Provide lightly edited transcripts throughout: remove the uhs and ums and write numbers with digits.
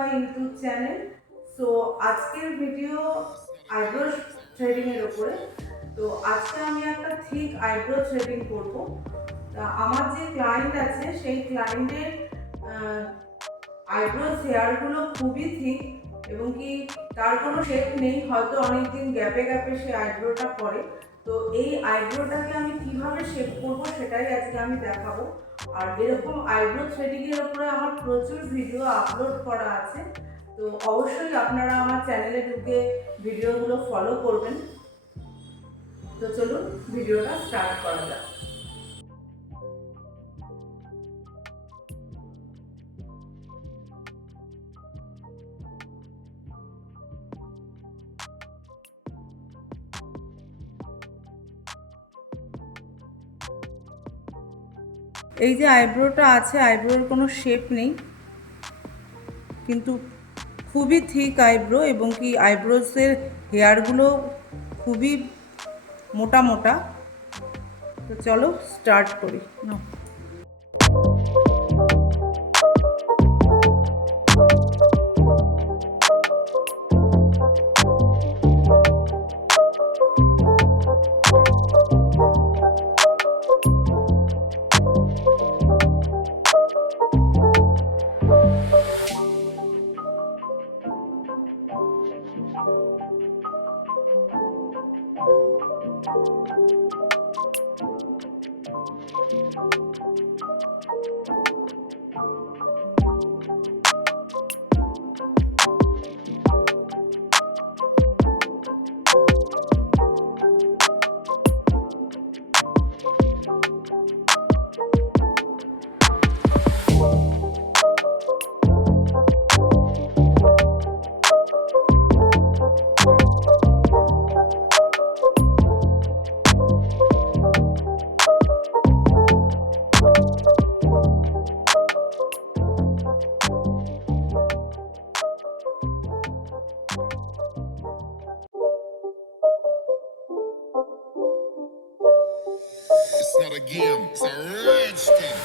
My YouTube channel. So আজকের video eyebrow threading এর উপরে। তো আজকে আমি একটা থিক আইব্রো থ্রেডিং করব। আমার যে ক্লায়েন্ট আছে সেই ক্লায়েন্টের আইব্রোজ হেয়ারগুলো খুবই থিক এবং কি তার কোনো শেপ নেই, হয়তো অনেকদিন গ্যাপে গ্যাপে সে আইব্রোটা করে। তো এই আইব্রোটাকে আমি কিভাবে শেপ করব সেটাই আজকে আমি দেখাবো। আর এরকম আইব্রো থ্রেডিংয়ের উপরে আমার প্রচুর ভিডিও আপলোড করা আছে, তো অবশ্যই আপনারা আমার চ্যানেলে ঢুকে ভিডিওগুলো ফলো করবেন। তো চলুন ভিডিওটা স্টার্ট করা যাক। এই যে আইব্রোটা আছে, আইব্রোর কোনো শেপ নেই, কিন্তু খুবই থিক আইব্রো এবং কি আইব্রোসের হেয়ারগুলো খুবই মোটা মোটা। তো চলো স্টার্ট করি না। It's not a game, it's a rich thing.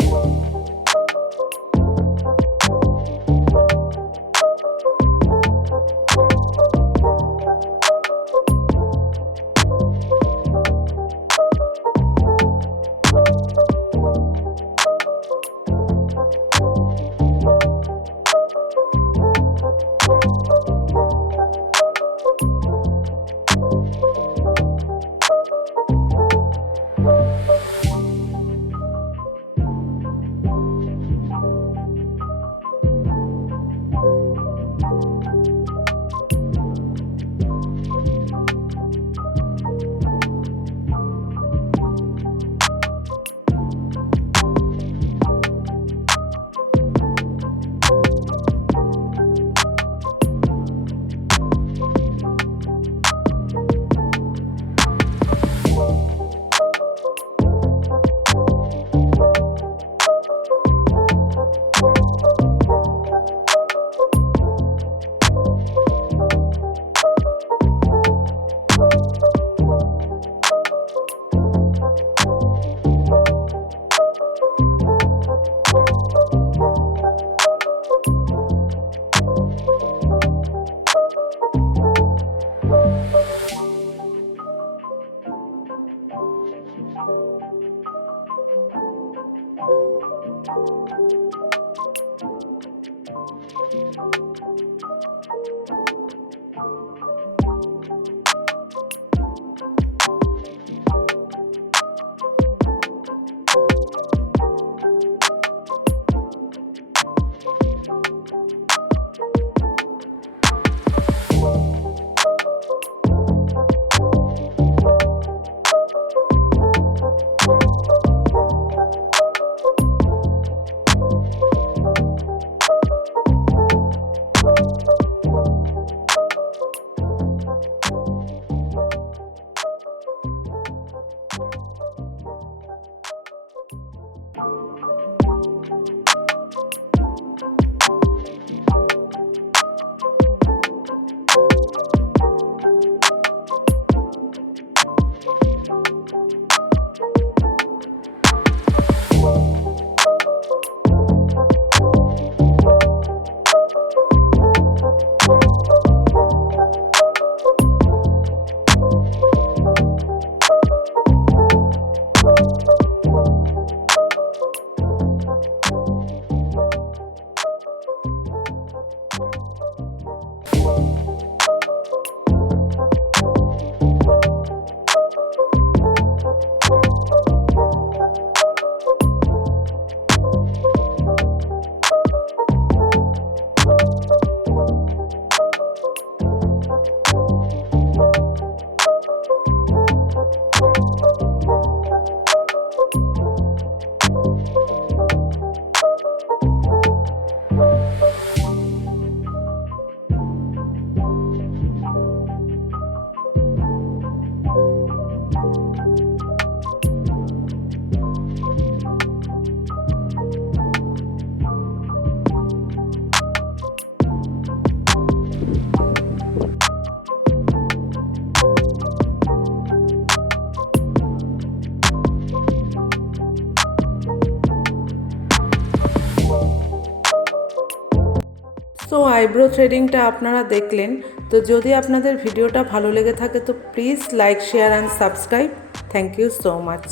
So eyebrow থ্রেডিংটা আপনারা দেখলেন। তো যদি আপনাদের ভিডিওটা ভালো লেগে থাকে তো please like, share and subscribe. Thank you so much.